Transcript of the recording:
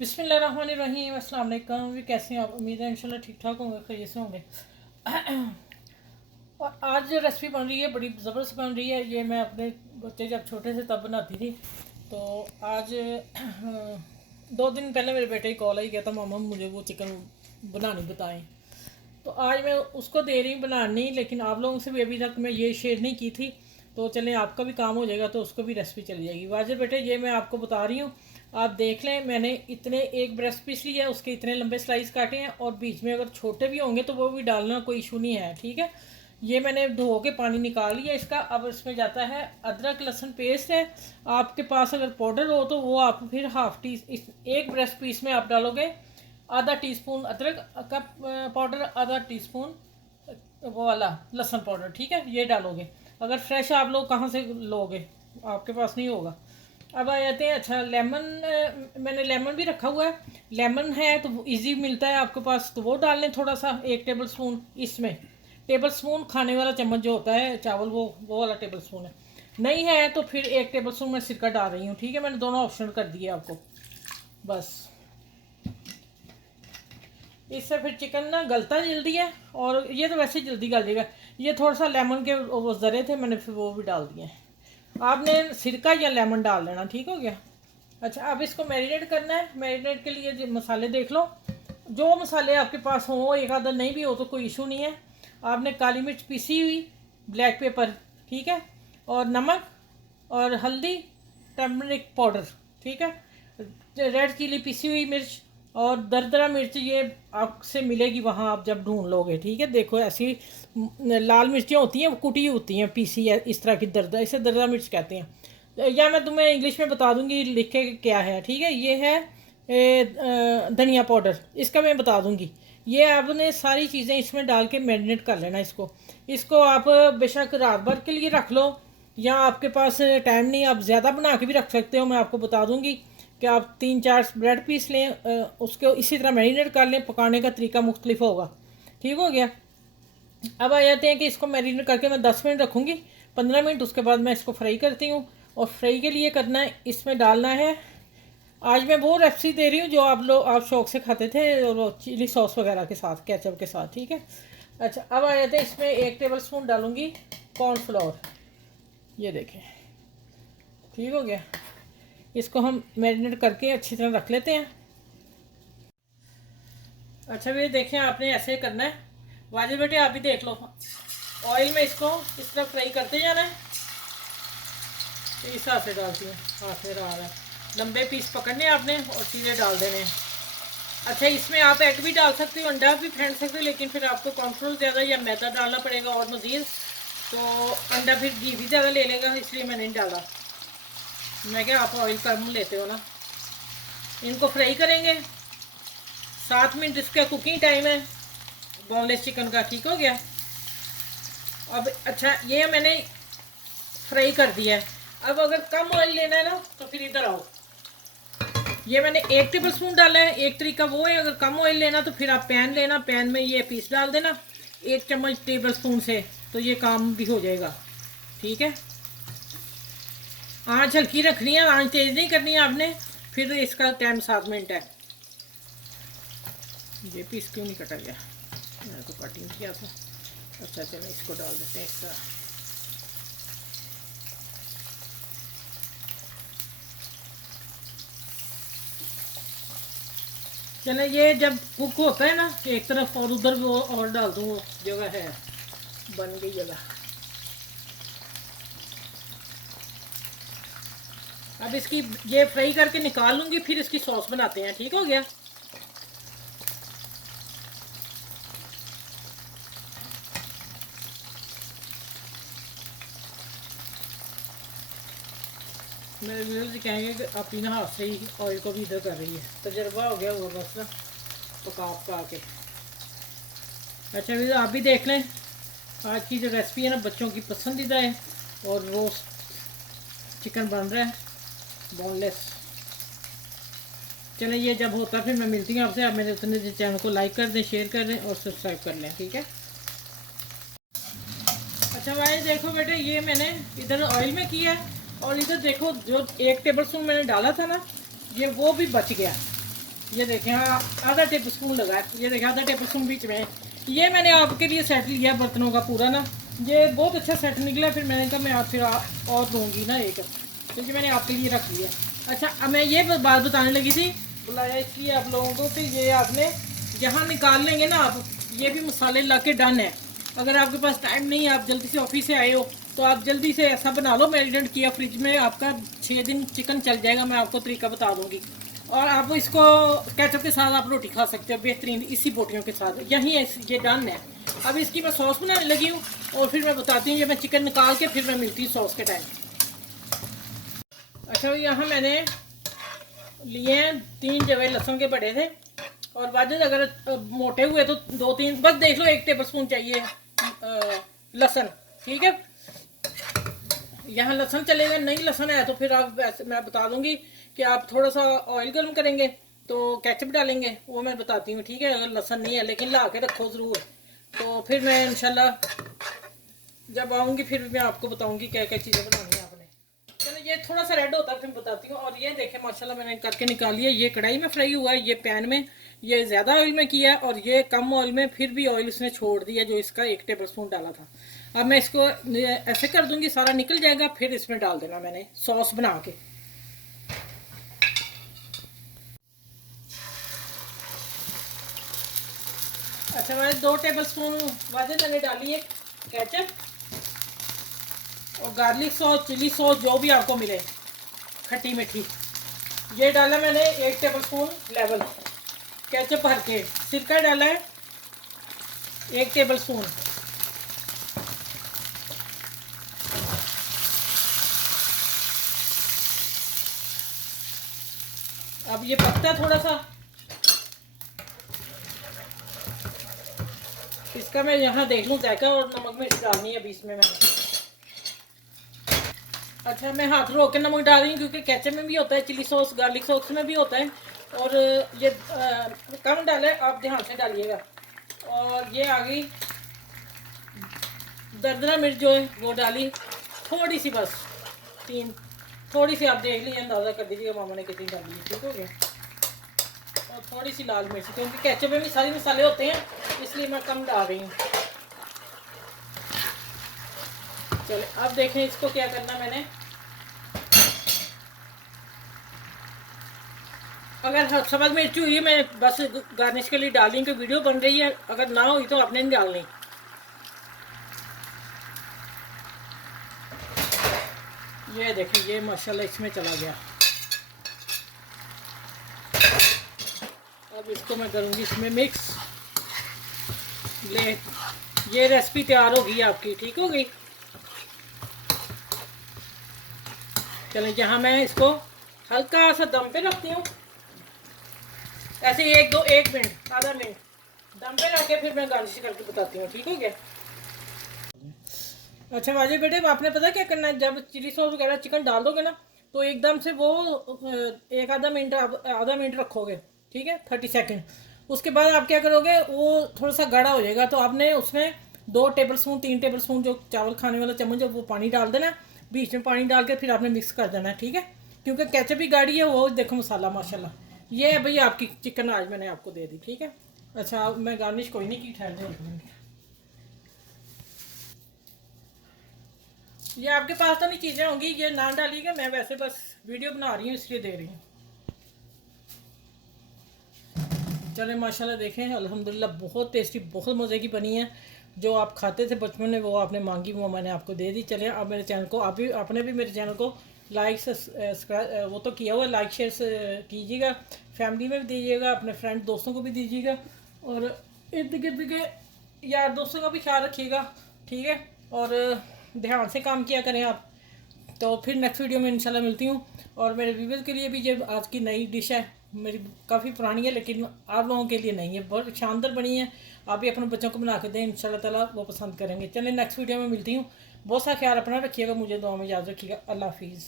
बिस्मिल्लाहिर्रहमानिर्रहीम, अस्सलाम वालेकुम। भी कैसे हैं आप? उम्मीद है इंशाल्लाह ठीक ठाक होंगे, खैरियत से होंगे। और आज जो रेसिपी बन रही है बड़ी ज़बरदस्त बन रही है। ये मैं अपने बच्चे जब छोटे थे तब बनाती थी। तो आज 2 दिन पहले मेरे बेटे की कॉल आई, कहता मामा मुझे वो चिकन बनानी बताएं। तो आज मैं उसको दे रही हूँ बनानी, लेकिन आप लोगों से भी अभी तक मैं ये शेयर नहीं की थी। तो चलें, आपका भी काम हो जाएगा तो उसको भी रेसिपी चली जाएगी। वाजिब बेटे, ये मैं आपको बता रही हूँ, आप देख लें। मैंने इतने एक ब्रेस्ट पीस लिया है, उसके इतने लंबे स्लाइस काटे हैं, और बीच में अगर छोटे भी होंगे तो वो भी डालना, कोई इशू नहीं है, ठीक है। ये मैंने धो के पानी निकाल लिया इसका। अब इसमें जाता है अदरक लहसुन पेस्ट है। आपके पास अगर पाउडर हो तो वो आप फिर हाफ टी इस एक ब्रेस्ट पीस में आप डालोगे आधा टीस्पून अदरक का पाउडर, आधा टीस्पून वो वाला लहसुन पाउडर, ठीक है, ये डालोगे। अगर फ्रेश आप लोग कहाँ से लोगे, आपके पास नहीं होगा। अब आ जाते हैं, अच्छा लेमन, मैंने लेमन भी रखा हुआ है। लेमन है तो इजी मिलता है आपके पास, तो वो डाल लें थोड़ा सा, 1 टेबल स्पून। इसमें टेबल स्पून खाने वाला चम्मच जो होता है चावल, वो वाला टेबल स्पून है। नहीं है तो फिर 1 टेबल स्पून मैं सिरका डाल रही हूँ, ठीक है। मैंने दोनों ऑप्शन कर दिए आपको, बस। इससे फिर चिकन ना गलता जल्दी है, और ये तो वैसे ही जल्दी गल जाएगा। ये थोड़ा सा लेमन के वो ज़रे थे, मैंने फिर वो भी डाल दिए। आपने सिरका या लेमन डाल लेना, ठीक हो गया। अच्छा, अब इसको मैरिनेट करना है। मैरिनेट के लिए जो मसाले देख लो, जो मसाले आपके पास हों, एक आधा नहीं भी हो तो कोई इशू नहीं है। आपने काली मिर्च पीसी हुई, ब्लैक पेपर, ठीक है, और नमक और हल्दी, टर्मरिक पाउडर, ठीक है, रेड चिली पीसी हुई मिर्च, और दरदरा मिर्च ये आपसे मिलेगी वहाँ आप जब ढूंढ लोगे, ठीक है। देखो ऐसी लाल मिर्चें होती हैं, वो कुटी होती हैं, पीसी है इस तरह की, दरदरा, इसे दरदरा मिर्च कहते हैं। या मैं तुम्हें इंग्लिश में बता दूंगी लिख के क्या है, ठीक है। ये है धनिया पाउडर, इसका मैं बता दूंगी। ये आपने सारी चीज़ें इसमें डाल के मैरिनेट कर लेना इसको। इसको आप बेशक रात भर के लिए रख लो, या आपके पास टाइम नहीं, आप ज़्यादा बना के भी रख सकते हो। मैं आपको बता दूंगी कि आप 3-4 ब्रेड पीस लें, उसको इसी तरह मैरिनेट कर लें। पकाने का तरीका मुख्तलिफ होगा, ठीक हो गया। अब आ जाते हैं कि इसको मैरिनेट करके मैं 10 मिनट रखूँगी, 15 मिनट, उसके बाद मैं इसको फ्राई करती हूँ। और फ्राई के लिए करना है, इसमें डालना है, आज मैं वो रेसिपी दे रही हूँ जो आप शौक से खाते थे, और वो चिली सॉस वगैरह के साथ, केचप के साथ, ठीक है। अच्छा, अब आ जाते हैं, इसमें 1 टेबल स्पून डालूँगी कॉर्नफ्लोर, ये देखें, ठीक हो गया। इसको हम मैरिनेट करके अच्छी तरह रख लेते हैं। अच्छा भैया, देखें, आपने ऐसे करना है। वाजिब बेटे, आप भी देख लो। ऑयल में इसको इस तरह फ्राई करते जाना है। तो इस हाथ से डालती हूँ, हाथ में रहा है। लंबे पीस पकड़ने आपने और सीधे डाल देने हैं। अच्छा, इसमें आप एग भी डाल सकते हो, अंडा भी फेंट सकते हो, लेकिन फिर आपको कॉर्नफ्लोर ज़्यादा या मैदा डालना पड़ेगा और मज़ीद। तो अंडा फिर घी भी ज़्यादा ले लेगा, इसलिए मैंने नहीं डाला। मैं क्या, आप ऑयल कम लेते हो ना। इनको फ्राई करेंगे, 7 मिनट इसका कुकिंग टाइम है बोनलेस चिकन का, ठीक हो गया। अब अच्छा, ये मैंने फ्राई कर दिया है। अब अगर कम ऑयल लेना है ना तो फिर इधर आओ। ये मैंने 1 टेबल स्पून डाला है। एक तरीका वो है, अगर कम ऑयल लेना तो फिर आप पैन लेना, पैन में ये पीस डाल देना 1 टेबल स्पून से, तो ये काम भी हो जाएगा, ठीक है। आँच हल्की रखनी है, आँच तेज़ नहीं करनी है आपने। फिर इसका टाइम 7 मिनट है। ये पीस क्यों नहीं कटा गया, मैंने तो कटिंग किया था। अच्छा चलो, इसको डाल देते हैं इस तरह। चले, ये जब कुक होता है ना, एक तरफ और उधर वो और डाल दूँ, वो जगह है, बन गई जगह। अब इसकी ये फ्राई करके निकाल लूँगी, फिर इसकी सॉस बनाते हैं, ठीक हो गया। मेरे व्यूअर्स कहेंगे कि अपनी ना हाथ से ही ऑयल को भी इधर कर रही है, तजर्बा हो गया वो बस ना, पका पका के। अच्छा भैया, आप भी देख लें, आज की जो रेसिपी है ना बच्चों की पसंदीदा है, और रोस्ट चिकन बन रहा है बोनलेस। चलें, ये जब होता फिर मैं मिलती हूँ आपसे। आप मेरे उतने चैनल को लाइक कर दें, शेयर कर दें और सब्सक्राइब कर लें, ठीक है। अच्छा भाई देखो बेटे, ये मैंने इधर ऑयल में किया है, और इधर देखो जो 1 टेबल स्पून मैंने डाला था ना, ये वो भी बच गया। ये देखें आधा टेबल स्पून लगा है, ये देखें आधा टेबल स्पून बीच में। ये मैंने आपके लिए सेट लिया बर्तनों का पूरा ना, ये बहुत अच्छा सेट निकला। फिर मैंने कहा मैं आप फिर और दूँगी ना एक, क्योंकि मैंने आपके लिए रख लिया। अच्छा अब मैं ये बात बताने लगी थी, बुलाया इसलिए आप लोगों को कि ये आपने यहाँ निकाल लेंगे ना आप, ये भी मसाले ला के डन है। अगर आपके पास टाइम नहीं है, आप जल्दी से ऑफिस से आए हो, तो आप जल्दी से ऐसा बना लो, मैरिनेट किया फ्रिज में, आपका 6 दिन चिकन चल जाएगा। मैं आपको तरीका बता दूंगी। और आप इसको केचप के साथ आप रोटी खा सकते हो बेहतरीन, इसी बोटियों के साथ। यहीं ये डन है। अब इसकी मैं सॉस बनाने लगी हूँ और फिर मैं बताती हूँ, ये मैं चिकन निकाल के फिर मैं मिलती हूँ सॉस के टाइम। अच्छा यहाँ मैंने लिए हैं 3 जवे लहसुन के बड़े थे, और वाजिद अगर मोटे हुए तो 2-3, बस देख लो 1 टेबल स्पून चाहिए लहसुन, ठीक है। यहाँ लहसुन चलेगा, नहीं लहसुन है तो फिर आप वैसे मैं बता दूंगी कि आप थोड़ा सा ऑयल गर्म करेंगे तो केचप डालेंगे, वो मैं बताती हूँ, ठीक है। अगर लहसुन नहीं है, लेकिन ला के रखो ज़रूर। तो फिर मैं इंशाल्लाह जब आऊँगी फिर मैं आपको बताऊँगी क्या क्या चीज़ें बनानी है आपने। चलो ये थोड़ा सा रेड होता है फिर बताती हूँ। और ये देखें माशाल्लाह मैंने करके निकाल लिया। ये कढ़ाई में फ्राई हुआ है, ये पैन में, ये ज़्यादा ऑयल में किया है, और ये कम ऑयल में, फिर भी ऑयल इसने छोड़ दिया जो इसका 1 टेबल स्पून डाला था। अब मैं इसको ऐसे कर दूंगी, सारा निकल जाएगा, फिर इसमें डाल देना मैंने सॉस बना के। अच्छा मैंने 2 टेबल स्पून वाजिद मैंने डाली है केचप, और गार्लिक सॉस, चिली सॉस, जो भी आपको मिले खट्टी मीठी, ये डाला मैंने 1 टेबल स्पून लेवल केचप भर के। सिरका डाला है 1 टेबल स्पून। अब ये पकता है थोड़ा सा, इसका मैं यहाँ देख लूँ जायका, और नमक मिर्च डालनी है अभी इसमें मैंने। अच्छा मैं हाथ रोक के नमक डाल रही हूँ, क्योंकि केचप में भी होता है, चिली सॉस गार्लिक सॉस में भी होता है, और ये कम डाले, आप ध्यान से डालिएगा। और ये आ गई दरदरा मिर्च जो है वो डाली थोड़ी सी, बस 3, थोड़ी सी आप देख लीजिए, अंदाज़ा कर दीजिएगा मामा ने कितनी डाली है, ठीक हो गया। और थोड़ी सी लाल मिर्च, क्योंकि केचप में भी सारे मसाले होते हैं, इसलिए मैं कम डाल रही हूँ। चले अब देखें इसको क्या करना मैंने। अगर सब्ज़ मिर्ची हुई है, मैं बस गार्निश के लिए डाल रही हूँ कि वीडियो बन रही है, अगर ना हुई तो आपने नहीं डालनी। ये देखें ये माशाल्लाह इसमें चला गया। अब इसको मैं करूँगी इसमें मिक्स। ले ये रेसिपी तैयार होगी आपकी, ठीक हो गई। चलें जहाँ मैं इसको हल्का सा दम पे रखती हूँ, ऐसे 1 मिनट, आधा मिनट दम पे रख के फिर मैं गार्निश करके बताती हूँ, ठीक हो गया। अच्छा वाजिब बेटे, आपने पता क्या करना है, जब चिली सॉस वगैरह चिकन डाल दोगे ना, तो एकदम से वो आधा मिनट रखोगे, ठीक है, 30 सेकेंड। उसके बाद आप क्या करोगे, वो थोड़ा सा गाढ़ा हो जाएगा, तो आपने उसमें 2 टेबल स्पून 3 टेबल स्पून जो चावल खाने वाला चम्मच है वो पानी डाल देना, बीच में पानी डाल के फिर आपने मिक्स कर देना है, ठीक है। क्योंकि केचप भी गाढ़ी है, वो देखो मसाला माशाल्लाह। ये है भैया आपकी चिकन, आज मैंने आपको दे दी, ठीक है। अच्छा मैं गार्निश कोई नहीं की, ठहर जाए। ये आपके पास तो नहीं चीज़ें होंगी, ये ना डालिएगा, मैं वैसे बस वीडियो बना रही हूँ इसलिए दे रही हूँ। चले माशाल्लाह देखें अल्हम्दुलिल्लाह बहुत टेस्टी, बहुत मज़े की बनी है। जो आप खाते थे बचपन में, वो आपने मांगी, वो मैंने आपको दे दी। चले आप मेरे चैनल को, आपने भी मेरे चैनल को लाइक सब्सक्राइब वो तो किया हुआ, लाइक शेयर कीजिएगा, फैमिली में भी दीजिएगा, अपने फ्रेंड दोस्तों को भी दीजिएगा, और इर्द गिर्द के यार दोस्तों का भी ख्याल रखिएगा, ठीक है। और ध्यान से काम किया करें आप। तो फिर नेक्स्ट वीडियो में इंशाल्लाह मिलती हूँ। और मेरे व्यूअर्स के लिए भी ये आज की नई डिश है, मेरी काफ़ी पुरानी है लेकिन आप लोगों के लिए नहीं है, बहुत शानदार बनी है। आप भी अपने बच्चों को बना के दें, इंशाल्लाह ताला वो पसंद करेंगे। चलें नेक्स्ट वीडियो में मिलती हूँ। बहुत सा ख्याल अपना रखिएगा, मुझे दुआ में याद रखिएगा। अल्लाह हाफिज़।